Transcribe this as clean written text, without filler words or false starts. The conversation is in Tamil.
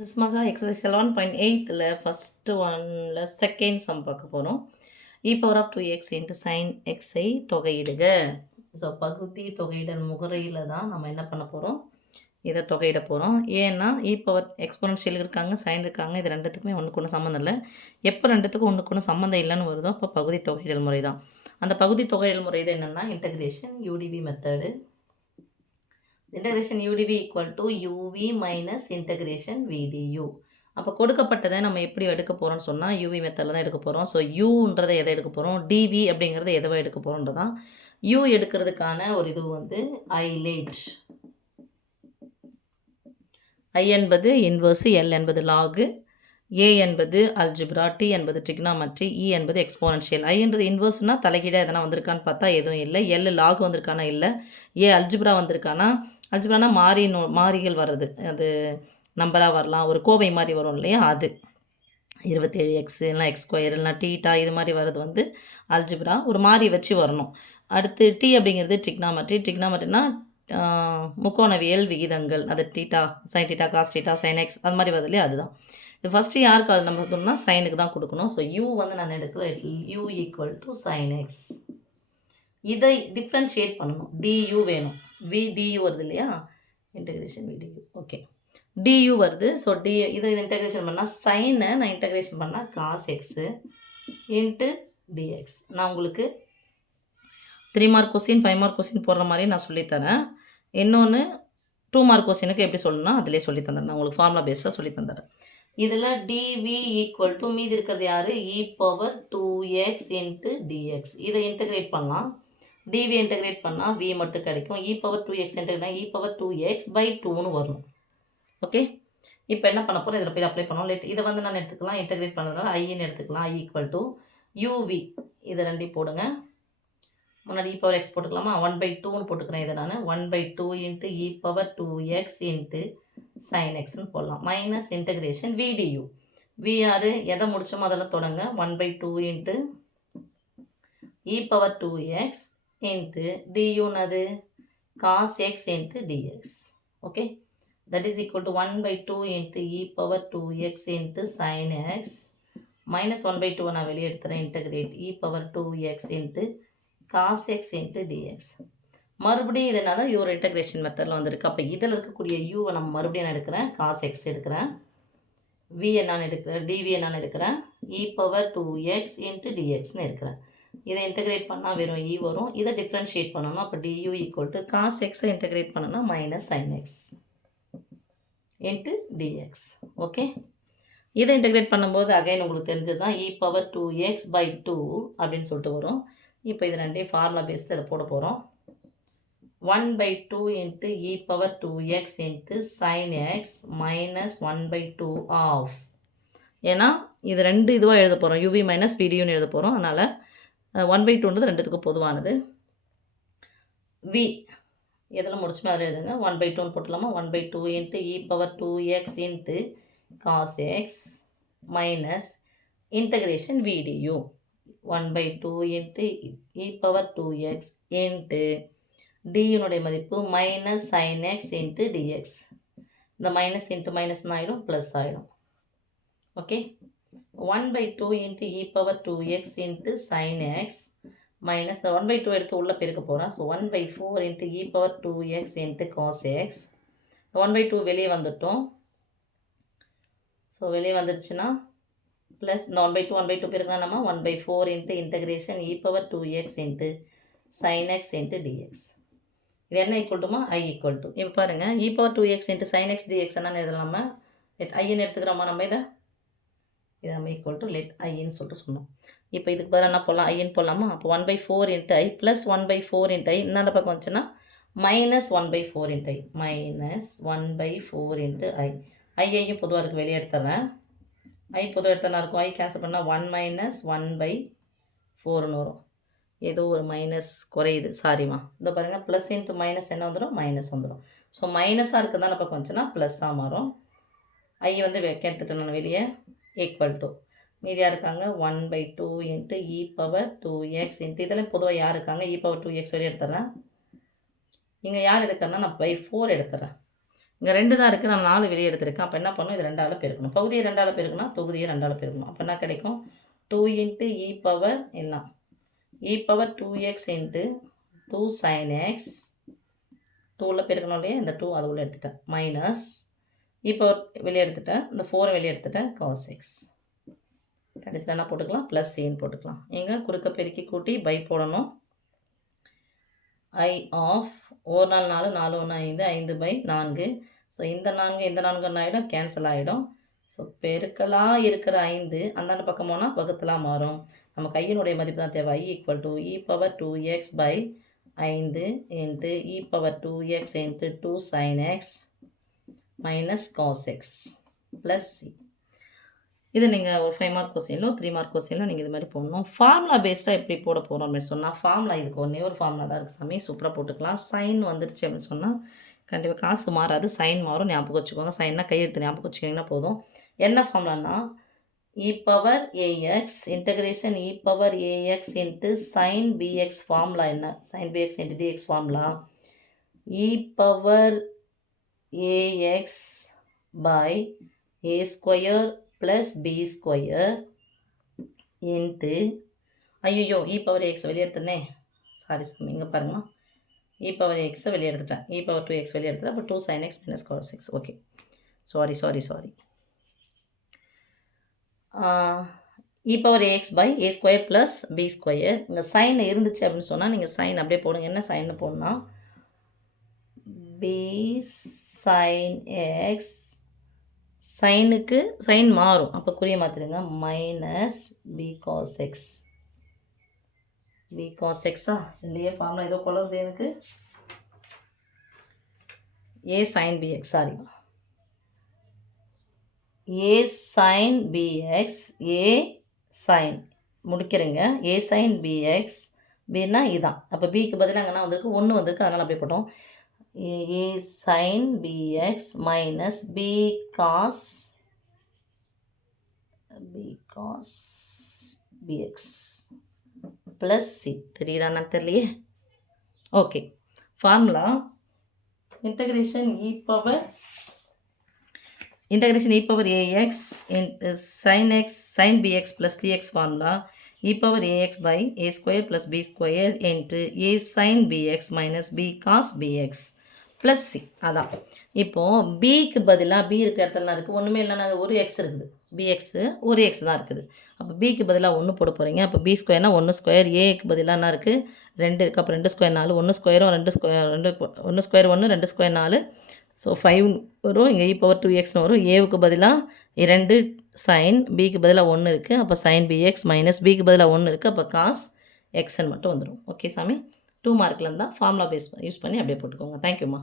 This is Maga exercise 11.8ல first oneல second sum பார்க்க போறோம். e power of 2x into sin x I தொகையிடுக. So பகுதி தொகையிடல் முறையில் தான் நம்ம என்ன பண்ண போகிறோம், இதை தொகையிட போகிறோம். ஏன்னா e பவர் எக்ஸ்போனன்ஷியல் இருக்காங்க, சைன் இருக்காங்க, இது ரெண்டுத்துக்குமே ஒன்றுக்கு ஒன்று சம்மந்தம் இல்லை. எப்போ ரெண்டுத்துக்கும் ஒன்றுக்கு ஒன்று சம்மந்தம் இல்லைன்னு வருதோ அப்போ பகுதி தொகையிடல் முறை தான். அந்த பகுதி தொகையிடல் முறை தான் என்னென்னா integration UDV method. Integration UDV equal to UV minus integration VDU. அப்போ கொடுக்கப்பட்டதை நம்ம எப்படி எடுக்க போகிறோம்னு சொன்னால் UV மெத்தடில் தான் எடுக்க போகிறோம். ஸோ யூன்றதை எதை எடுக்க போகிறோம், DV அப்படிங்கிறத எதை எடுக்க போகிறோன்றதான். U எடுக்கிறதுக்கான ஒரு இது வந்து ஐலேட். I என்பது இன்வர்ஸு, L என்பது லாகு, A என்பது அல்ஜிப்ரா, T என்பது ட்ரிக்னாமெட்ரி, E என்பது எக்ஸ்போனன்ஷியல். ஐன்றது இன்வர்ஸ்னால் தலைகீழாக எதனா வந்திருக்கான்னு பார்த்தா எதுவும் இல்லை. L லாகு வந்திருக்கானா இல்லை. A அல்ஜிப்ரா வந்திருக்கானா, அல்ஜிப்ரானா மாறிகள் வர்றது, அது நம்பராக வரலாம், ஒரு கோவை மாதிரி வரும் இல்லையா, அது 27x இல்லைனா எக்ஸ் ஸ்கொயர் இல்லைனா டீட்டா இது மாதிரி வர்றது வந்து அல்ஜிப்ரா, ஒரு மாறி வச்சு வரணும். அடுத்து டி அப்படிங்கிறது ட்ரிக்னாமெட்ரி. ட்ரிக்னாமெட்ரினா முக்கோணவியல் விகிதங்கள், அது theta sine theta cos theta sine x அது மாதிரி வருது இல்லையா, அதுதான். இது ஃபஸ்ட்டு யாருக்கு அது நம்ம கொடுத்தோம்னா சைனுக்கு தான் கொடுக்கணும். ஸோ யூ வந்து நான் எடுக்கிறேன் u equal to sine x. இதை டிஃப்ரென்ஷியேட் பண்ணணும், டியூ வேணும். VDU வருது இல்லையா, இன்டகிரேஷன் VDU. ஓகே, DU வருது. ஸோ இதை இன்டகிரேஷன் பண்ணால் சைனை நான் இன்டகிரேஷன் பண்ணால் காஸ் எக்ஸு இன்ட்டு டிஎக்ஸ். நான் உங்களுக்கு 3 மார்க் கொஸ்டின் 5 மார்க் கொஸ்டின் போடுற மாதிரி நான் சொல்லித்தரேன். இன்னொன்று 2 மார்க் கொஸ்டினுக்கு எப்படி சொல்லணும்னா அதிலே சொல்லி தந்துடுறேன். நான் உங்களுக்கு ஃபார்முலா பேஸாக சொல்லி தந்துடுறேன். இதில் DV ஈக்குவல் டு மீதி இருக்கிறது யார், e power 2x into dx. இதை இன்டகிரேட் பண்ணலாம். DV இன்டகிரேட் பண்ணால் V மட்டும் கிடைக்கும். e power 2x integrate e power 2x by 2ன்னு வரணும். ஓகே, இப்போ என்ன பண்ண போகிறோம், இதில் போய் அப்ளை பண்ணோம். இதை வந்து நான் எடுத்துக்கலாம், இன்டகிரேட் பண்ணுறதுனால ஐன்னு எடுத்துக்கலாம். I ஈக்குவல் டு UV, இதை ரெண்டையும் போடுங்க. முன்னாடி e பவர் x போட்டுக்கலாமா, 1/2ன்னு போட்டுக்கிறேன். இதை நான் 1/2 into e power 2x into sine எக்ஸ்ன்னு போடலாம். Minus integration VDU. V யார் எதை முடிச்சோமோ அதெல்லாம் தொடங்க. 1/2 into e power 2x into டியூனது cos x into dx. Okay, that is equal to 1/2 into e power 2x into sine x minus 1/2 நான் வெளியே எடுத்துகிறேன். Integrate e power 2x into cos x into dx. மறுபடியும் இதனால் இது ஒரு இன்டகிரேஷன் மெத்தடில் வந்திருக்கு. அப்போ இதில் இருக்கக்கூடிய யூவை நம்ம மறுபடியும் நான் எடுக்கிறேன், காஸ் எக்ஸ் எடுக்கிறேன். V நான் எடுக்கிறேன், DV நான் எடுக்கிறேன், e பவர் 2x இன்ட்டு டிஎக்ஸ்னு எடுக்கிறேன். இதை இன்டகிரேட் பண்ணால் வெறும் E வரும். இதை டிஃப்ரென்ஷியேட் பண்ணணும். அப்போ DU ஈக்குவல் டு காஸ் எக்ஸை இன்டகிரேட் பண்ணணும்னா minus sine x into dx. Okay, இதை இன்டகிரேட் பண்ணும்போது அகைன் உங்களுக்கு தெரிஞ்சது தான் e பவர் 2x பை 2 அப்படின்னு சொல்லிட்டு வரும். இப்போ இது ரெண்டையும் ஃபார்முலா பேஸில் இதை போட போகிறோம். 1/2 into e power 2x into sine x minus 1/2 half. ஏன்னா இது ரெண்டு இதுவாக எழுத போகிறோம், UV மைனஸ் VDUன்னு எழுத போகிறோம். அதனால் 1/2ன்றது ரெண்டுத்துக்கும் பொதுவானது. V எதில் முடிச்சுமே அதில் எழுதுங்க. 1/2ன்னு போட்டுலாமா, 1/2 into e power 2x into cos x minus integration VDU. 1/2 into e power 2x into டியூனுடைய மதிப்பு minus sine x into dx. இந்த மைனஸ் இன்ட்டு மைனஸ்னு ஆகிடும், ப்ளஸ் ஆகிடும். Okay, 1/2 into e power 2x into sine x minus இந்த 1/2 எடுத்து உள்ளே பெருக்க போகிறேன். So 1/4 into e power 2x into cos x. 1/2 வெளியே வந்துட்டோம். ஸோ வெளியே வந்துடுச்சுன்னா ப்ளஸ் இந்த 1/2 பெருக்கினா நம்ம 1/4 into integration e power 2x into sine x into dx. இது என்ன ஈக்குவல் டுமா, I ஈக்குவல் டு. இப்போ பாருங்கள், e power 2x into sine X dx என்னன்னு எழுதலாமா, லெட் ஐன்னு எடுத்துக்கிறோமா நம்ம இதை நம்ம ஈக்குவல் டு லெட் ஐன்னு சொல்லிட்டு சொன்னோம். இப்போ இதுக்கு பதிலாக என்ன போடலாம், ஐன்னு போடலாமா. அப்போ 1/4 into I plus 1/4 into I இந்த பக்கம் வந்துச்சுன்னா minus 1/4 into I minus 1/4 into ஐயையும் பொதுவாக இருக்குது, வெளியே எடுத்துட்றேன். I பொதுவாக எடுத்தனா இருக்கும், I கேன்சல் பண்ணால் 1 மைனஸ் 1/4ன்னு வரும். ஏதோ ஒரு மைனஸ் குறையுது, சாரிம்மா. இந்த பாருங்கள், ப்ளஸ் இன்ட்டு மைனஸ் என்ன வந்துடும், மைனஸ் வந்துடும். ஸோ மைனஸாக இருக்குதான பக்கம் வந்துச்சுன்னா ப்ளஸ்ஸாக மாறும். ஐ வந்து எடுத்துட்டு நான் வெளியே ஈக்குவல் டு மீதியாக இருக்காங்க 1/2 into e power 2x into இதெல்லாம் பொதுவாக யார் இருக்காங்க, e பவர் 2x வெளியே எடுத்துறேன். இங்கே யார் எடுக்கிறேன்னா நான் பை 4 எடுத்துறேன். இங்கே 2 தான் இருக்குது, நான் 4 வெளியே எடுத்திருக்கேன். அப்போ என்ன பண்ணணும், இது 2ஆல் பெருக்கணும். பகுதியை 2ஆல் பெருக்கணும், தொகுதியை 2ஆல் பெருக்கணும். அப்போ என்ன கிடைக்கும், 2 இன்ட்டு இ பவர் எல்லாம் e power 2x into 2 sin x 2ல் பெருக்கணும் இல்லையா, இந்த 2 அது உள்ள எடுத்துட்டேன், மைனஸ் இப்போ வெளியே எடுத்துட்டேன், இந்த 4 வெளியே எடுத்துட்டேன், cos x. கடைசியில் என்ன போட்டுக்கலாம், ப்ளஸ் சின்னு போட்டுக்கலாம். எங்கே குறுக்க பெருக்கி கூட்டி பை போடணும். I ஆஃப் 1 நாள் 4 4 1 5 5/4. ஸோ இந்த 4 இந்த 4 என்ன ஆகிடும், கேன்சல் ஆகிடும். ஸோ பெருக்கலாக இருக்கிற 5 அந்தாண்ட பக்கம் போனால் வகுத்தலாக மாறும். நம்ம கையினுடைய மதிப்பு தான் தேவை. I equal to e power 2x/5 into e power 2x into 2 sin x minus cos x plus C. இது நீங்கள் ஒரு 5 மார்க் கொஸ்டினிலோ 3 மார்க் கொஸ்டினிலோ நீங்கள் இது மாதிரி போடணும். ஃபார்முலா பேஸ்டாக எப்படி போட போகிறோம் அப்படின்னு சொன்னால், ஃபார்முலா இதுக்கு ஒன்றே ஒரு ஃபார்முலா தான் இருக்குது சாமி, சூப்பராக போட்டுக்கலாம். சைன் வந்துருச்சு அப்படின்னு சொன்னால் கண்டிப்பாக காசு மாறாது, சைன் மாறும், ஞாபகம் வச்சுக்கோங்க. சைன்னா கையெழுத்து ஞாபகம் வச்சுக்கிங்கன்னா போதும். என்ன ஃபார்முலானா, e power ax integration e power ax into sine bx. Formula என்ன, sine bx into dx formula e power ax by a square plus b square into ஐயோ இ பவர் எக்ஸ் வெளியே எடுத்துனே, சாரி சாமி இங்கே பாருங்கம்மா, இ பவர் எக்ஸை வெளியே எடுத்துட்டேன், இ பவர் 2x வெளியே எடுத்துட்டேன். அப்போ 2 sin x minus cos x. Okay, sorry e power ax by a square plus b square. இங்கே சைன் இருந்துச்சு அப்படின்னு சொன்னால் நீங்கள் சைன் அப்படியே போடுங்க. என்ன சைன் போடணும்னா, பி சைன் எக்ஸ், சைனுக்கு சைன் மாறும், அப்போ குறிய மாற்றிடுங்க, minus b cos x. B cos எக்ஸா இல்லையே, ஃபார்முலா ஏதோ குழந்தை எனக்கு, a sine b x, sorry a sine b x, a sine முடிக்கிறேங்க, ஏ சைன் பிஎக்ஸ், பின்னா இதான். அப்போ பிக்கு பதிலாக அங்கே வந்திருக்கு 1 வந்திருக்கு, அதனால் அப்படியே போட்டோம். A sine b x minus b cos b x plus c. தெரியுதான்னு தெரியலையே. Okay, formula integration e power a x sin x sin bx plus dx formula e power ax by a square plus b square into a sin bx minus b cos bx plus c. அதான் இப்போது பிக்கு பதிலாக பி இருக்கிற இடத்துல இருக்குது, ஒன்றுமே இல்லைன்னா அது ஒரு எக்ஸ் இருக்குது, பிஎக்ஸு ஒரு எக்ஸ் தான் இருக்குது. அப்போ பிக்கு பதிலாக 1 போட போகிறீங்க. அப்போ பி ஸ்கொயர்னா 1 ஸ்கொயர், ஏக்கு பதிலாக என்ன இருக்குது 2 இருக்குது, அப்போ 2 square 4, 1 ஸ்கொயரும் 2 square 1 square 1 2 square 4, so 5 வரும். இங்கே இ பவர் 2xன்னு வரும். ஏவுக்கு பதிலாக 2 சைன், பிக்கு பதிலாக 1 இருக்குது, அப்போ சைன் பிஎக்ஸ் மைனஸ் பிக்கு பதிலாக 1 இருக்குது, அப்போ காஸ் எக்ஸ்ன்னு மட்டும் வந்துடும். ஓகே சாமி, 2 மார்க்கில் இருந்தால் ஃபார்முலா பேஸ் யூஸ் பண்ணி அப்படியே போட்டுக்கோங்க. தேங்க்யூம்மா.